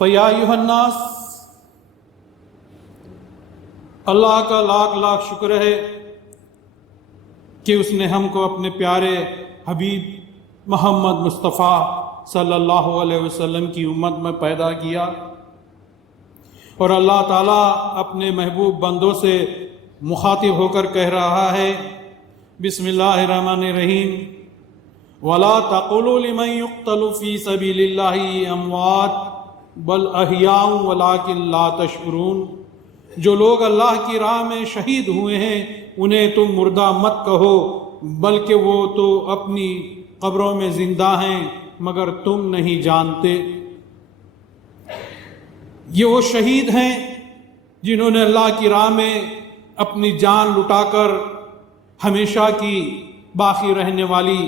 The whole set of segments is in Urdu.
فیا ایھا الناس، اللہ کا لاکھ لاکھ شکر ہے کہ اس نے ہم کو اپنے پیارے حبیب محمد مصطفیٰ صلی اللہ علیہ وسلم کی امت میں پیدا کیا، اور اللہ تعالیٰ اپنے محبوب بندوں سے مخاطب ہو کر کہہ رہا ہے، بسم اللہ الرحمن الرحیم، وَلَا تَقُولُوا لِمَن يُقْتَلُ فِي سَبِيلِ اللَّهِ أَمْوَاتٌ بَلْ أَحْيَاءٌ وَلَٰكِن لَّا تَشْعُرُونَ۔ جو لوگ اللہ کی راہ میں شہید ہوئے ہیں انہیں تم مردہ مت کہو، بلکہ وہ تو اپنی قبروں میں زندہ ہیں مگر تم نہیں جانتے۔ یہ وہ شہید ہیں جنہوں نے اللہ کی راہ میں اپنی جان لٹا کر ہمیشہ کی باقی رہنے والی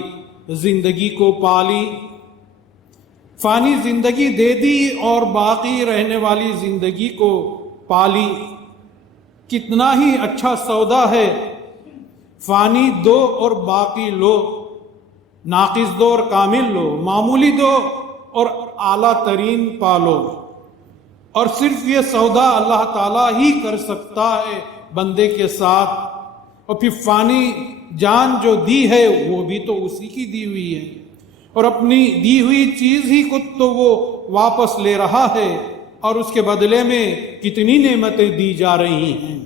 زندگی کو پالی، فانی زندگی دے دی اور باقی رہنے والی زندگی کو پالی۔ کتنا ہی اچھا سودا ہے، فانی دو اور باقی لو، ناقص دو اور کامل لو، معمولی دو اور اعلیٰ ترین پالو۔ اور صرف یہ سودا اللہ تعالیٰ ہی کر سکتا ہے بندے کے ساتھ، اور پھر فانی جان جو دی ہے وہ بھی تو اسی کی دی ہوئی ہے، اور اپنی دی ہوئی چیز ہی کو تو وہ واپس لے رہا ہے، اور اس کے بدلے میں کتنی نعمتیں دی جا رہی ہیں۔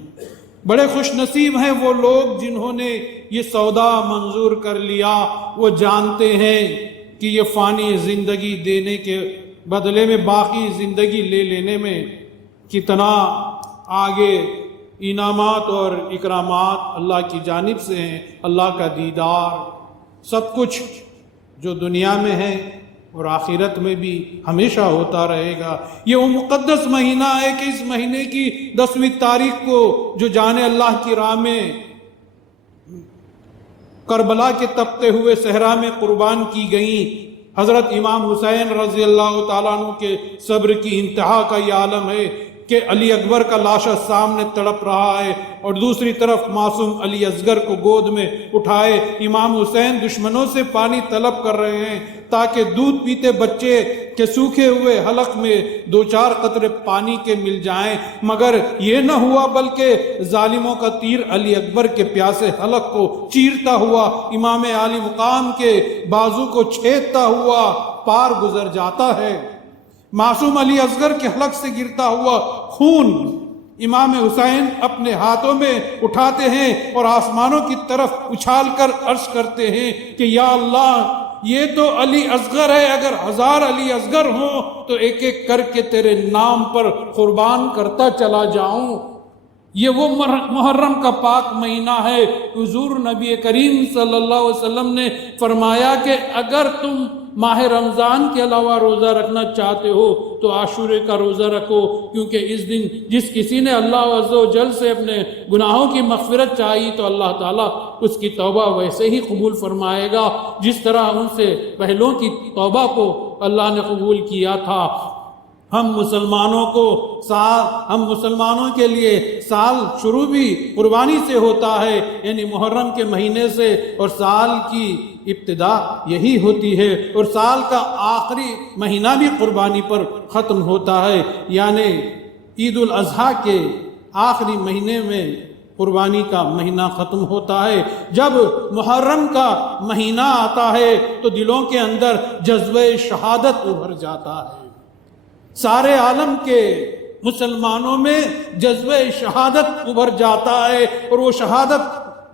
بڑے خوش نصیب ہیں وہ لوگ جنہوں نے یہ سودا منظور کر لیا، وہ جانتے ہیں کہ یہ فانی زندگی دینے کے بدلے میں باقی زندگی لے لینے میں کتنا آگے انعامات اور اکرامات اللہ کی جانب سے ہیں، اللہ کا دیدار، سب کچھ جو دنیا میں ہے اور آخرت میں بھی ہمیشہ ہوتا رہے گا۔ یہ وہ مقدس مہینہ ہے کہ اس مہینے کی 10ویں تاریخ کو جو جان اللہ کی راہ میں کربلا کے تپتے ہوئے صحرا میں قربان کی گئیں، حضرت امام حسین رضی اللہ تعالیٰ عنہ کے صبر کی انتہا کا یہ عالم ہے کہ علی اکبر کا لاشا سامنے تڑپ رہا ہے، اور دوسری طرف معصوم علی اصغر کو گود میں اٹھائے امام حسین دشمنوں سے پانی طلب کر رہے ہیں تاکہ دودھ پیتے بچے کے سوکھے ہوئے حلق میں 2-4 قطرے پانی کے مل جائیں، مگر یہ نہ ہوا، بلکہ ظالموں کا تیر علی اکبر کے پیاسے حلق کو چیرتا ہوا امام عالی مقام کے بازو کو چھیدتا ہوا پار گزر جاتا ہے۔ معصوم علی اصغر کے حلق سے گرتا ہوا خون امام حسین اپنے ہاتھوں میں اٹھاتے ہیں اور آسمانوں کی طرف اچھال کر عرض کرتے ہیں کہ یا اللہ، یہ تو علی اصغر ہے، اگر 1000 علی اصغر ہوں تو ایک ایک کر کے تیرے نام پر قربان کرتا چلا جاؤں۔ یہ وہ محرم کا پاک مہینہ ہے۔ حضور نبی کریم صلی اللہ علیہ وسلم نے فرمایا کہ اگر تم ماہ رمضان کے علاوہ روزہ رکھنا چاہتے ہو تو عاشورے کا روزہ رکھو، کیونکہ اس دن جس کسی نے اللہ عز و جل سے اپنے گناہوں کی مغفرت چاہی تو اللہ تعالیٰ اس کی توبہ ویسے ہی قبول فرمائے گا جس طرح ان سے پہلوں کی توبہ کو اللہ نے قبول کیا تھا۔ ہم مسلمانوں کے لیے سال شروع بھی قربانی سے ہوتا ہے، یعنی محرم کے مہینے سے، اور سال کی ابتدا یہی ہوتی ہے، اور سال کا آخری مہینہ بھی قربانی پر ختم ہوتا ہے، یعنی عید الاضحیٰ کے آخری مہینے میں قربانی کا مہینہ ختم ہوتا ہے۔ جب محرم کا مہینہ آتا ہے تو دلوں کے اندر جذبہ شہادت ابھر جاتا ہے، سارے عالم کے مسلمانوں میں جذبہ شہادت ابھر جاتا ہے، اور وہ شہادت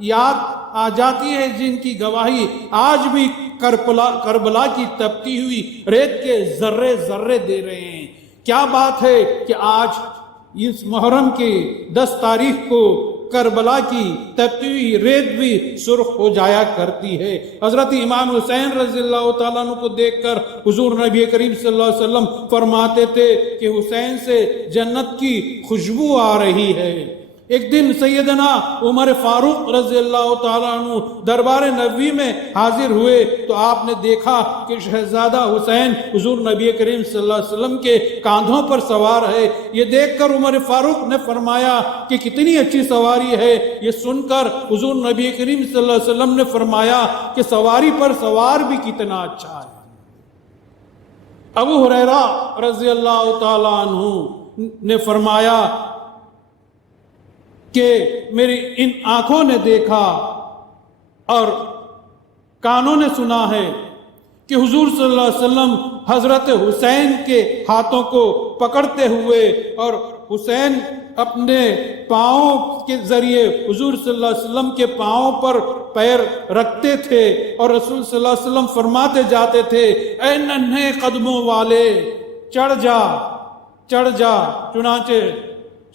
یاد آ جاتی ہے جن کی گواہی آج بھی کربلا کی تپتی ہوئی ریت کے ذرے ذرے دے رہے ہیں۔ کیا بات ہے کہ آج اس محرم کی 10 تاریخ کو کربلا کی تپتی ہوئی ریت بھی سرخ ہو جایا کرتی ہے۔ حضرت امام حسین رضی اللہ تعالیٰ عنہ کو دیکھ کر حضور نبی کریم صلی اللہ علیہ وسلم فرماتے تھے کہ حسین سے جنت کی خوشبو آ رہی ہے۔ ایک دن سیدنا عمر فاروق رضی اللہ تعالیٰ عنہ دربار نبوی میں حاضر ہوئے تو آپ نے دیکھا کہ شہزادہ حسین حضور نبی کریم صلی اللہ علیہ وسلم کے کاندھوں پر سوار ہے۔ یہ دیکھ کر عمر فاروق نے فرمایا کہ کتنی اچھی سواری ہے۔ یہ سن کر حضور نبی کریم صلی اللہ علیہ وسلم نے فرمایا کہ سواری پر سوار بھی کتنا اچھا ہے۔ ابو ہریرہ رضی اللہ تعالیٰ عنہ نے فرمایا کہ میری ان آنکھوں نے دیکھا اور کانوں نے سنا ہے کہ حضور صلی اللہ علیہ وسلم حضرت حسین کے ہاتھوں کو پکڑتے ہوئے اور حسین اپنے پاؤں کے ذریعے حضور صلی اللہ علیہ وسلم کے پاؤں پر پیر رکھتے تھے اور رسول صلی اللہ علیہ وسلم فرماتے جاتے تھے اے ننھے قدموں والے چڑھ جا چڑھ جا۔ چنانچہ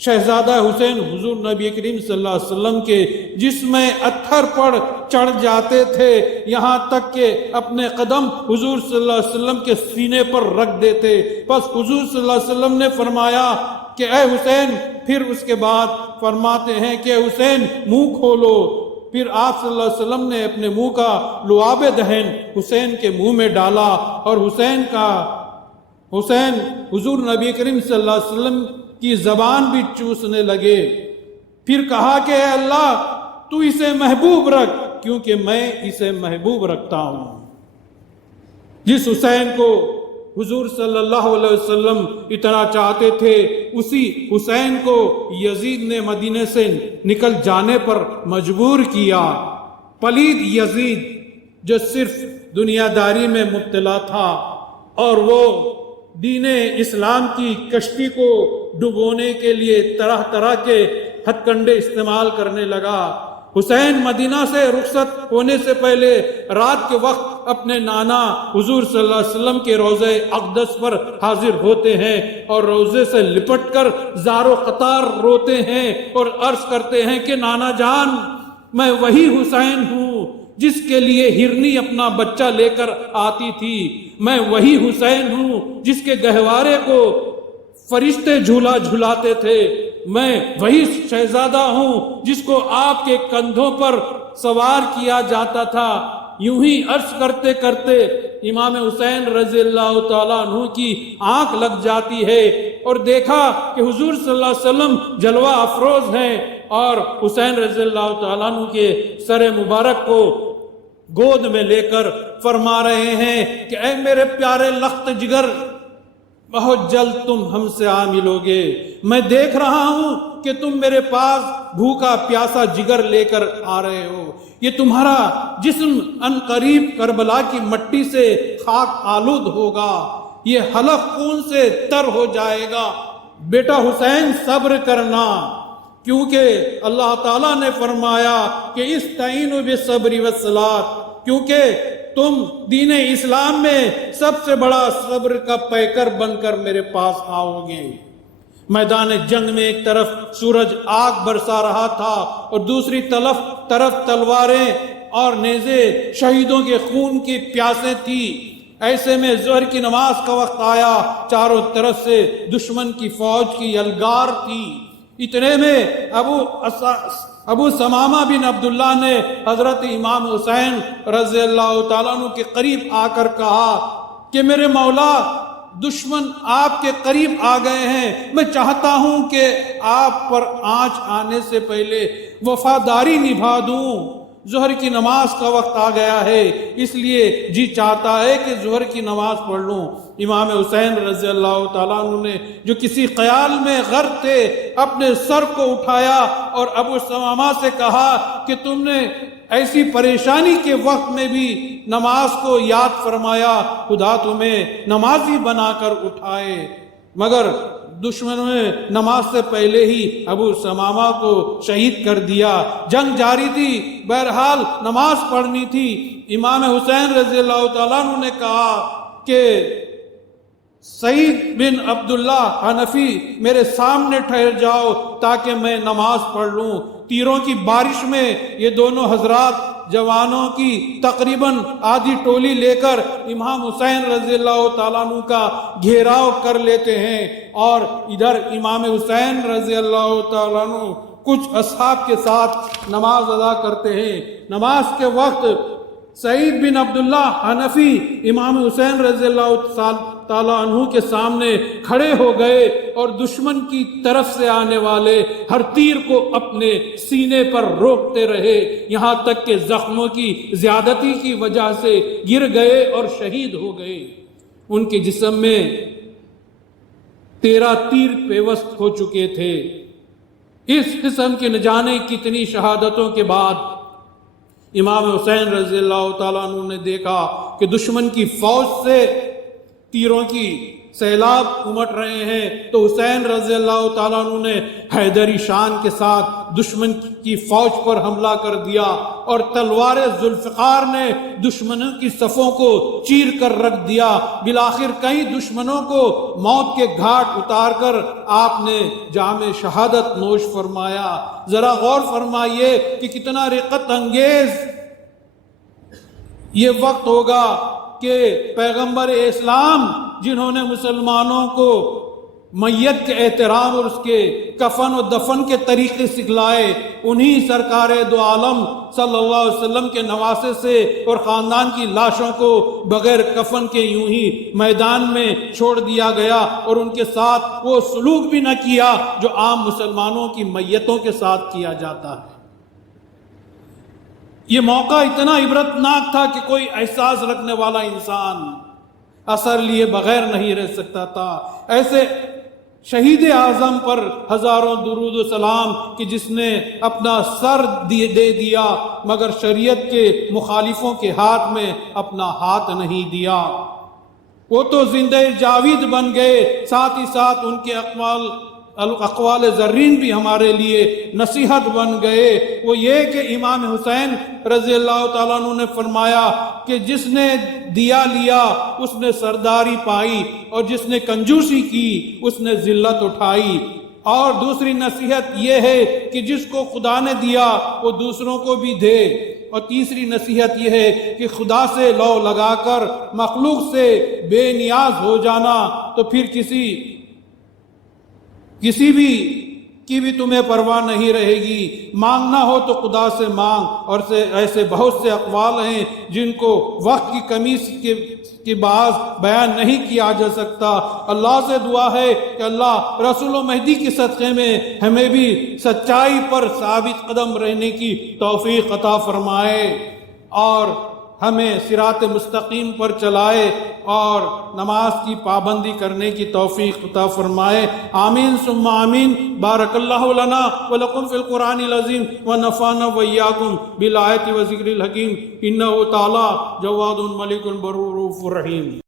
شہزادہ حسین حضور نبی کریم صلی اللہ علیہ وسلم کے جسم میں اتھر پڑ چڑھ جاتے تھے، یہاں تک کہ اپنے قدم حضور صلی اللہ علیہ وسلم کے سینے پر رکھ دیتے۔ پس حضور صلی اللہ علیہ وسلم نے فرمایا کہ اے حسین، پھر اس کے بعد فرماتے ہیں کہ حسین منہ کھولو۔ پھر آپ صلی اللہ علیہ وسلم نے اپنے منہ کا لعاب دہن حسین کے منہ میں ڈالا اور حسین حضور نبی کریم صلی اللہ علیہ وسلم کی زبان بھی چوسنے لگے۔ پھر کہا کہ اے اللہ تو اسے محبوب رکھ کیونکہ میں اسے محبوب رکھتا ہوں۔ جس حسین کو حضور صلی اللہ علیہ وسلم اتنا چاہتے تھے، اسی حسین کو یزید نے مدینے سے نکل جانے پر مجبور کیا۔ پلید یزید جو صرف دنیا داری میں مبتلا تھا اور وہ دین اسلام کی کشتی کو ڈبونے کے لیے طرح طرح کے ہتھ کنڈے استعمال کرنے لگا۔ حسین مدینہ سے رخصت ہونے سے پہلے رات کے وقت اپنے نانا حضور صلی اللہ علیہ وسلم کے روضہ اقدس پر حاضر ہوتے ہیں اور روضے سے لپٹ کر زار و قطار روتے ہیں اور عرض کرتے ہیں کہ نانا جان، میں وہی حسین ہوں جس کے لیے ہرنی اپنا بچہ لے کر آتی تھی، میں وہی حسین ہوں جس کے گہوارے کو فرشتے جھولا جھلاتے تھے، میں وہی شہزادہ ہوں جس کو آپ کے کندھوں پر سوار کیا جاتا تھا۔ یوں ہی عرض کرتے کرتے امام حسین رضی اللہ تعالیٰ عنہ کی آنکھ لگ جاتی ہے اور دیکھا کہ حضور صلی اللہ علیہ وسلم جلوہ افروز ہیں اور حسین رضی اللہ تعالیٰ عنہ کے سر مبارک کو گود میں لے کر فرما رہے ہیں کہ اے میرے پیارے لخت جگر، بہت جلد تم ہم سے آ ملو گے۔ میں دیکھ رہا ہوں کہ تم میرے پاس بھوکا پیاسا جگر لے کر آ رہے ہو۔ یہ تمہارا جسم ان قریب کربلا کی مٹی سے خاک آلود ہوگا، یہ حلق خون سے تر ہو جائے گا۔ بیٹا حسین صبر کرنا، کیونکہ اللہ تعالیٰ نے فرمایا کہ استعینوا بالصبر والصلاۃ، کیونکہ تم دین اسلام میں سب سے بڑا صبر کا پیکر بن کر میرے پاس آؤ گے۔ میدان جنگ میں ایک طرف سورج آگ برسا رہا تھا اور دوسری طرف تلواریں اور نیزے شہیدوں کے خون کی پیاسیں تھی۔ ایسے میں ظہر کی نماز کا وقت آیا، چاروں طرف سے دشمن کی فوج کی یلغار تھی۔ اتنے میں ابو سمامہ بن عبداللہ نے حضرت امام حسین رضی اللہ تعالیٰ عنہ کے قریب آ کر کہا کہ میرے مولا، دشمن آپ کے قریب آ گئے ہیں، میں چاہتا ہوں کہ آپ پر آنچ آنے سے پہلے وفاداری نبھا دوں۔ ظہر کی نماز کا وقت آ گیا ہے، اس لیے جی چاہتا ہے کہ ظہر کی نماز پڑھ لوں۔ امام حسین رضی اللہ تعالیٰ عنہ نے جو کسی خیال میں غرق تھے اپنے سر کو اٹھایا اور ابو سمامہ سے کہا کہ تم نے ایسی پریشانی کے وقت میں بھی نماز کو یاد فرمایا، خدا تمہیں نمازی بنا کر اٹھائے۔ مگر دشمنوں نے نماز سے پہلے ہی ابو سمامہ کو شہید کر دیا۔ جنگ جاری تھی، بہرحال نماز پڑھنی تھی۔ امام حسین رضی اللہ تعالیٰ عنہ نے کہا کہ سعید بن عبداللہ حنفی میرے سامنے ٹھہر جاؤ تاکہ میں نماز پڑھ لوں۔ تیروں کی بارش میں یہ دونوں حضرات جوانوں کی تقریباً آدھی ٹولی لے کر امام حسین رضی اللہ تعالیٰ عنہ کا گھیراؤ کر لیتے ہیں اور ادھر امام حسین رضی اللہ تعالیٰ عنہ کچھ اصحاب کے ساتھ نماز ادا کرتے ہیں۔ نماز کے وقت سعید بن عبداللہ حنفی امام حسین رضی اللہ تعالیٰ عنہ کے سامنے کھڑے ہو گئے اور دشمن کی طرف سے آنے والے ہر تیر کو اپنے سینے پر روکتے رہے، یہاں تک کہ زخموں کی زیادتی کی وجہ سے گر گئے اور شہید ہو گئے۔ ان کے جسم میں 13 تیر پیوست ہو چکے تھے۔ اس قسم کے نہ جانے کتنی شہادتوں کے بعد امام حسین رضی اللہ تعالیٰ عنہ نے دیکھا کہ دشمن کی فوج سے تیروں کی سیلاب امٹ رہے ہیں، تو حسین رضی اللہ تعالیٰ عنہ نے حیدری شان کے ساتھ دشمن کی فوج پر حملہ کر دیا، اور تلوار ذوالفقار نے دشمنوں کی صفوں کو چیر کر رکھ دیا۔ بالآخر کئی دشمنوں کو موت کے گھاٹ اتار کر آپ نے جام شہادت نوش فرمایا۔ ذرا غور فرمائیے کہ کتنا رقت انگیز یہ وقت ہوگا کہ پیغمبر اسلام جنہوں نے مسلمانوں کو میت کے احترام اور اس کے کفن و دفن کے طریقے سکھلائے، انہی سرکار دو عالم صلی اللہ علیہ وسلم کے نواسے سے اور خاندان کی لاشوں کو بغیر کفن کے یوں ہی میدان میں چھوڑ دیا گیا، اور ان کے ساتھ وہ سلوک بھی نہ کیا جو عام مسلمانوں کی میتوں کے ساتھ کیا جاتا ہے۔ یہ موقع اتنا عبرتناک تھا کہ کوئی احساس رکھنے والا انسان اثر لیے بغیر نہیں رہ سکتا تھا۔ ایسے شہید اعظم پر ہزاروں درود و سلام کہ جس نے اپنا سر دے دیا مگر شریعت کے مخالفوں کے ہاتھ میں اپنا ہاتھ نہیں دیا۔ وہ تو زندہ جاوید بن گئے، ساتھ ہی ساتھ ان کے اقوال زرین بھی ہمارے لیے نصیحت بن گئے۔ وہ یہ کہ امام حسین رضی اللہ تعالیٰ عنہ نے فرمایا کہ جس نے دیا لیا اس نے سرداری پائی، اور جس نے کنجوسی کی اس نے ذلت اٹھائی۔ اور دوسری نصیحت یہ ہے کہ جس کو خدا نے دیا وہ دوسروں کو بھی دے۔ اور تیسری نصیحت یہ ہے کہ خدا سے لو لگا کر مخلوق سے بے نیاز ہو جانا تو پھر کسی کی بھی تمہیں پرواہ نہیں رہے گی۔ مانگنا ہو تو خدا سے مانگ، اور ایسے بہت سے اقوال ہیں جن کو وقت کی کمی کے باعث بیان نہیں کیا جا سکتا۔ اللہ سے دعا ہے کہ اللہ رسول و مہدی کے صدقے میں ہمیں بھی سچائی پر ثابت قدم رہنے کی توفیق عطا فرمائے، اور ہمیں صراط مستقیم پر چلائے، اور نماز کی پابندی کرنے کی توفیق عطا فرمائے۔ آمین ثم آمین۔ بارک اللہ لنا ولکم فی القرآن العظیم ونفعنا وإیاکم بالآیات و ذکر الحکیم، انہ تعالی جواد ملک بر رؤوف رحیم۔